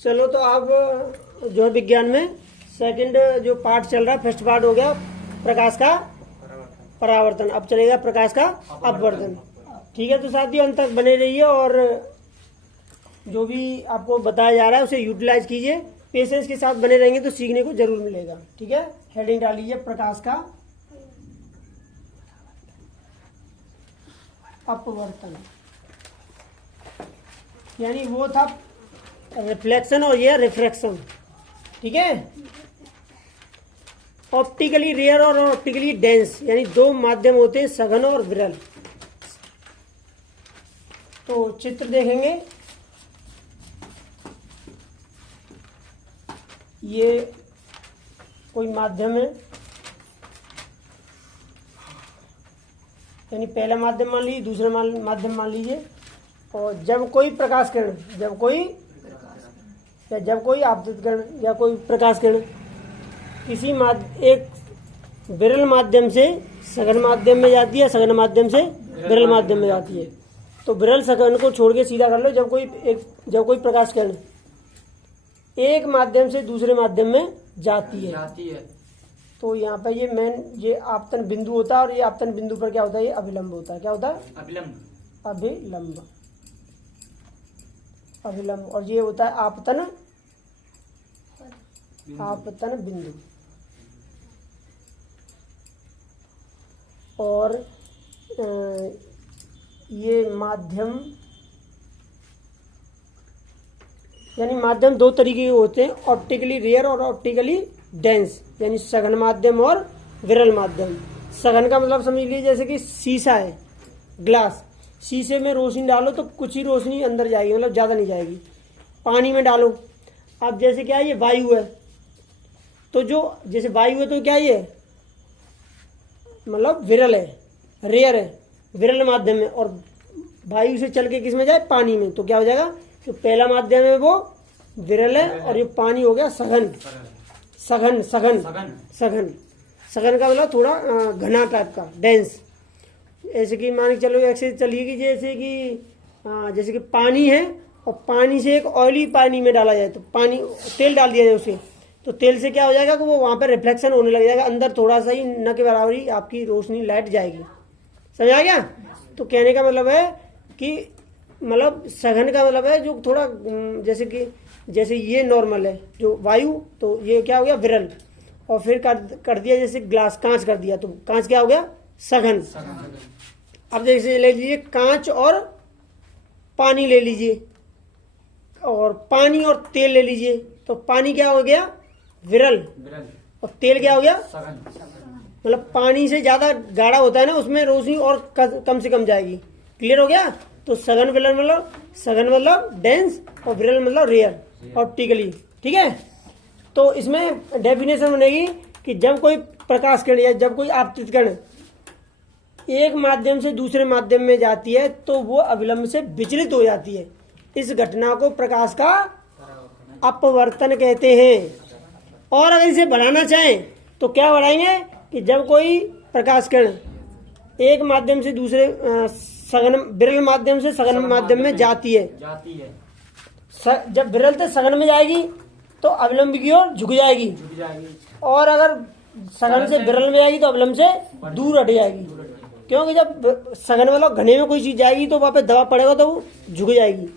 चलो तो आप जो है विज्ञान में सेकंड जो पार्ट चल रहा है, फर्स्ट पार्ट हो गया प्रकाश का परावर्तन, अब चलेगा प्रकाश का अपवर्तन। ठीक है, तो साथियों अंत तक बने रहिए और जो भी आपको बताया जा रहा है उसे यूटिलाइज कीजिए। पेशेंस के साथ बने रहेंगे तो सीखने को जरूर मिलेगा। ठीक है, हेडिंग डाल लीजिए प्रकाश का अपवर्तन, यानी वो था रिफ्लेक्शन और ये रिफ्रैक्शन। ठीक है, ऑप्टिकली रेयर और ऑप्टिकली डेंस, यानी दो माध्यम होते हैं, सघन और विरल। तो चित्र देखेंगे, ये कोई माध्यम है, यानी पहला माध्यम मान लीजिए, दूसरा माध्यम मान लीजिए। और जब कोई प्रकाश किरण, जब कोई आपतित किरण या कोई प्रकाश किरण किसी एक विरल माध्यम से सघन माध्यम में जाती है, सघन माध्यम से विरल माध्यम में जाती है, तो विरल सघन को छोड़ के सीधा कर लो। जब कोई प्रकाश किरण एक माध्यम से दूसरे माध्यम में जाती है तो यहाँ पर ये आपतन बिंदु होता है, और ये आपतन बिंदु पर क्या होता है, ये अभिलंब होता है। क्या होता है? अभिलंब। और ये होता है आपतन बिंदु। और ये माध्यम, यानी माध्यम दो तरीके के होते हैं, ऑप्टिकली रेयर और ऑप्टिकली डेंस, यानी सघन माध्यम और विरल माध्यम। सघन का मतलब समझ लीजिए जैसे कि शीशा है, ग्लास, शीशे में रोशनी डालो तो कुछ ही रोशनी अंदर जाएगी, मतलब ज्यादा नहीं जाएगी। पानी में डालो, अब जैसे क्या है, ये वायु है, तो जो जैसे वायु है तो क्या ये मतलब विरल है, रेयर है, विरल माध्यम में। और वायु से चल के किस में जाए, पानी में, तो क्या हो जाएगा, जो पहला माध्यम है वो विरल है और ये पानी हो गया सघन। सघन का मतलब थोड़ा घना टाइप का, डेंस। ऐसे कि मान के चलो, ऐसे चलिए कि जैसे कि पानी है और पानी से एक ऑयली पानी में डाला जाए, तो तेल डाल दिया जाए उसे, तो तेल से क्या हो जाएगा कि वो वहां पर रिफ्लेक्शन होने लग जाएगा, अंदर थोड़ा सा ही न के बराबर ही आपकी रोशनी लाइट जाएगी। समझ आ गया? तो कहने का मतलब है कि मतलब सघन का मतलब है जो थोड़ा जैसे ये नॉर्मल है जो वायु, तो ये क्या हो गया, विरल। और फिर कर दिया जैसे ग्लास, कांच कर दिया, तो कांच क्या हो गया, सघन। अब जैसे ले लीजिए कांच और पानी ले लीजिए, और पानी और तेल ले लीजिए, तो पानी क्या हो गया, विरल, और तेल क्या हो गया, मतलब पानी से ज्यादा गाढ़ा होता है ना, उसमें रोशनी और कम से कम जाएगी। क्लियर हो गया? तो सघन मतलब डेंस और विरल मतलब रेयर, ऑप्टिकली। ठीक है, तो इसमें डेफिनेशन बनेगी कि जब कोई प्रकाश किरण या जब कोई आपतित किरण एक माध्यम से दूसरे माध्यम में जाती है तो वो अभिलंब से विचलित हो जाती है। इस घटना को प्रकाश का अपवर्तन कहते हैं। और अगर इसे बढ़ाना चाहें तो क्या बढ़ाएंगे कि जब कोई प्रकाश किरण एक माध्यम से दूसरे विरल माध्यम से सघन माध्यम में जाती है, जब विरल से सघन में जाएगी तो अविलंब की ओर झुक जाएगी, और अगर सघन से विरल में जाएगी तो अविलंब से दूर हट जाएगी। क्योंकि जब सघन मतलब घने में कोई चीज जाएगी तो वहां पे दबाव पड़ेगा तो वो झुक जाएगी,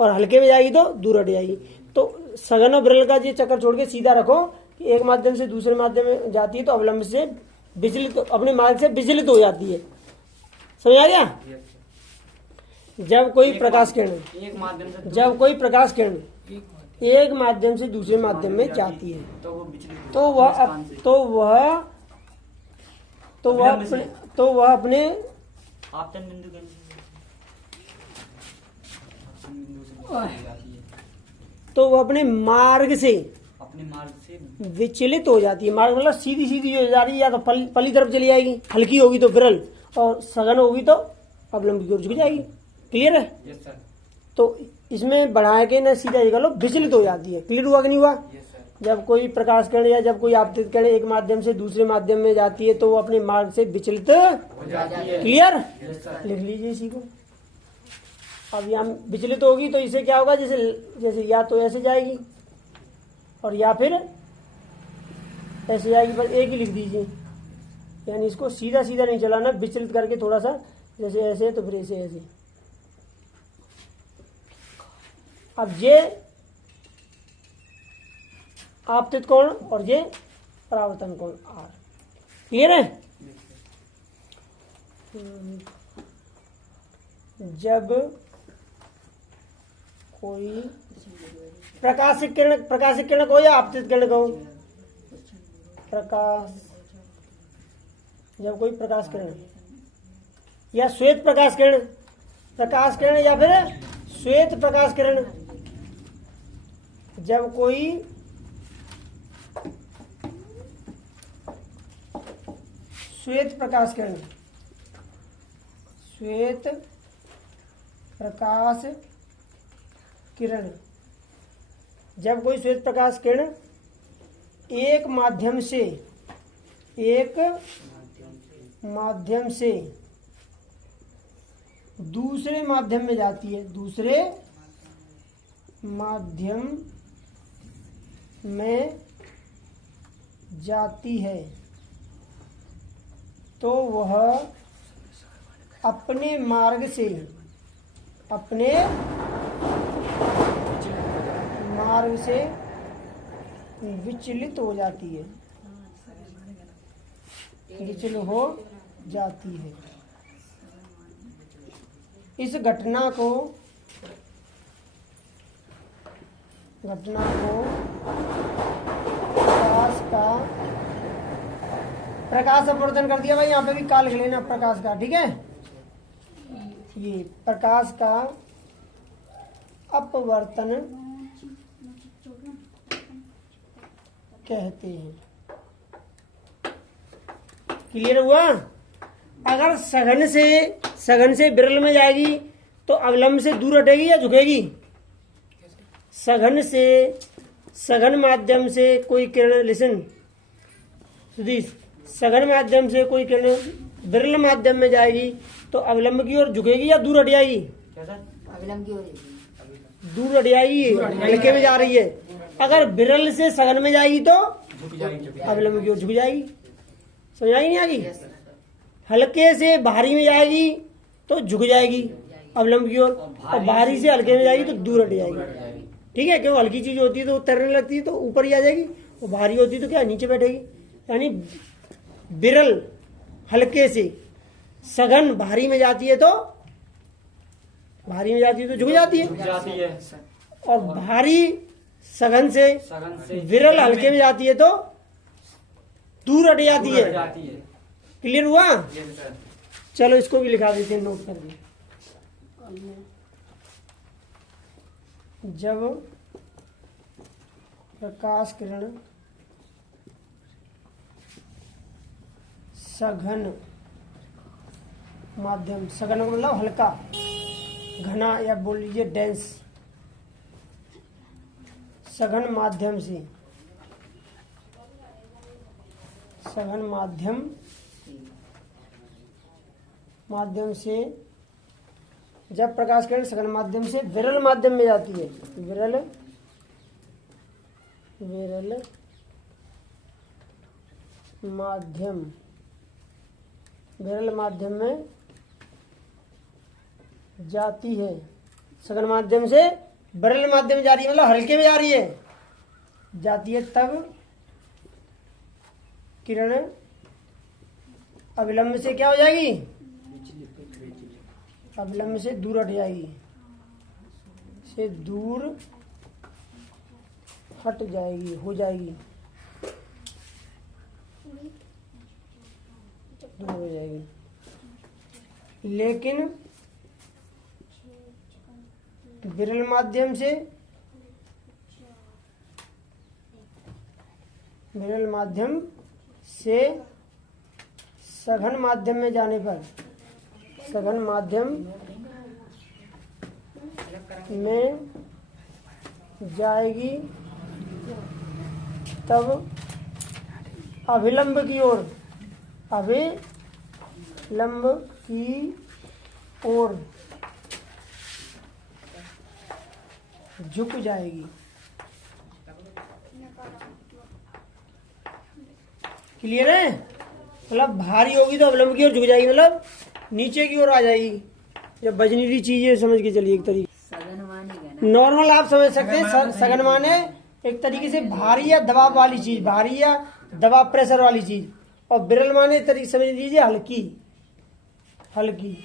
और हल्के में जाएगी तो दूर हट जाएगी। तो सघन और विरल का ये चक्कर छोड़ के सीधा रखो कि एक माध्यम से दूसरे माध्यम में जाती है तो अविलंब से विचलित, अपने मार्ग से विचलित हो जाती है। समझ आ गया? जब कोई प्रकाश किरण एक माध्यम से दूसरे माध्यम में जाती है तो वह अपने मार्ग से विचलित हो जाती है। मार्ग मतलब सीधी हो जा रही है, या तो पली तरफ चली जाएगी, हल्की होगी तो विरल, और सघन होगी तो अवलंबी की ओर झुक जाएगी। क्लियर है? Yes sir. तो इसमें बढ़ा के ना सीधा जगह लो विचलित हो जाती है। क्लियर हुआ कि नहीं हुआ? जब कोई प्रकाश किरण या जब कोई आपतित किरण एक माध्यम से दूसरे माध्यम में जाती है तो वो अपने मार्ग से विचलित हो जाती है। क्लियर? Yes sir. लिख लीजिए इसी को। अब यहाँ विचलित होगी तो इसे क्या होगा, जैसे जैसे या तो ऐसे जाएगी और या फिर ऐसे जाएगी, बस एक ही लिख दीजिए। यानी इसको सीधा सीधा नहीं चलाना, विचलित करके थोड़ा सा, जैसे ऐसे तो फिर ऐसे ऐसे। अब ये आपतित कोण और ये परावर्तन कोण आर, क्लियर है। जब कोई प्रकाशिक किरण को या आपतित किरण को, जब कोई प्रकाश किरण या श्वेत प्रकाश किरण या फिर श्वेत प्रकाश किरण, जब कोई श्वेत प्रकाश किरण, जब कोई श्वेत प्रकाश किरण एक माध्यम से दूसरे माध्यम में जाती है, दूसरे माध्यम में जाती है, तो वह अपने मार्ग से विचलित हो जाती है, विचलित हो जाती है। इस घटना को प्रकाश अपवर्तन कर दिया भाई, यहाँ पे भी काल लिख लेना प्रकाश का, ठीक है। ये प्रकाश का अपवर्तन कहते हैं। क्लियर हुआ। अगर सघन से विरल में जाएगी तो अवलंब से दूर हटेगी या झुकेगी। सघन माध्यम से कोई किरण, लिसन सुधीश, सघन माध्यम से कोई किरण विरल माध्यम में जाएगी तो अवलंब की ओर झुकेगी या दूर हट जाएगी। अवलंब की ओर दूर हट जाएगी, हल्के में जा रही है। अगर विरल से सघन में जाएगी तो अवलंब की ओर झुक जाएगी। समझ आई नहीं आएगी। हल्के से भारी में जाएगी तो झुक जाएगी अवलंब की ओर, और भारी से हल्के में जाएगी तो दूर हट जाएगी। ठीक है, क्यों हल्की चीज होती है तो तैरने लगती है तो ऊपर ही आ जाएगी, और भारी होती है तो क्या नीचे बैठेगी। यानी विरल हल्के से, सघन भारी में जाती है तो झुक जाती है, और भारी सघन से विरल हल्के में जाती है तो दूर हट जाती है। क्लियर हुआ। चलो इसको भी लिखा देते हैं, नोट कर दिए। जब प्रकाश किरण सघन माध्यम, सघन मतलब हल्का, घना या बोल लीजिए डेंस, सघन माध्यम से जब प्रकाश किरण सघन माध्यम से विरल माध्यम में जाती है, विरल माध्यम में जाती है, सघन माध्यम से विरल माध्यम में जा रही है, मतलब हल्के में जा रही है, जाती है, तब किरण अविलंब से क्या हो जाएगी, अविलंब से दूर हट जाएगी, से दूर हट जाएगी, हो जाएगी, दूर हो जाएगी। लेकिन विरल माध्यम से सघन माध्यम में जाने पर, सघन माध्यम में जाएगी तब अभिलंब की ओर झुक जाएगी। क्लियर है? मतलब भारी होगी तो अवलंब की ओर झुक जाएगी, मतलब नीचे की ओर आ जाएगी। जब बजनी हुई चीज है समझ के चलिए एक तरीके सगनवानी का ना नॉर्मल आप समझ सकते हैं। सघन माने एक तरीके से भारी या दबाव वाली चीज, भारी या दबाव प्रेशर वाली चीज। और विरल माने एक तरीके समझ लीजिए हल्की, हल्की।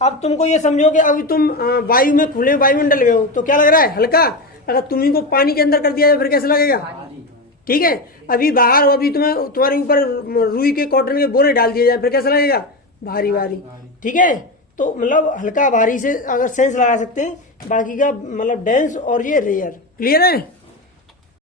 अब तुमको ये समझो कि अभी तुम वायु में, खुले वायुमंडल में हो तो क्या लग रहा है? हल्का। अगर तुम्ही को पानी के अंदर कर दिया जाए फिर कैसा लगेगा? ठीक है। अभी बाहर हो, अभी तुम्हारे ऊपर रुई के, कॉटन के बोरे डाल दिए जाए फिर कैसा लगेगा? भारी भारी। ठीक है। तो मतलब हल्का भारी से अगर सेंस लगा सकते हैं, बाकी का मतलब डेंस और ये रेयर। क्लियर है?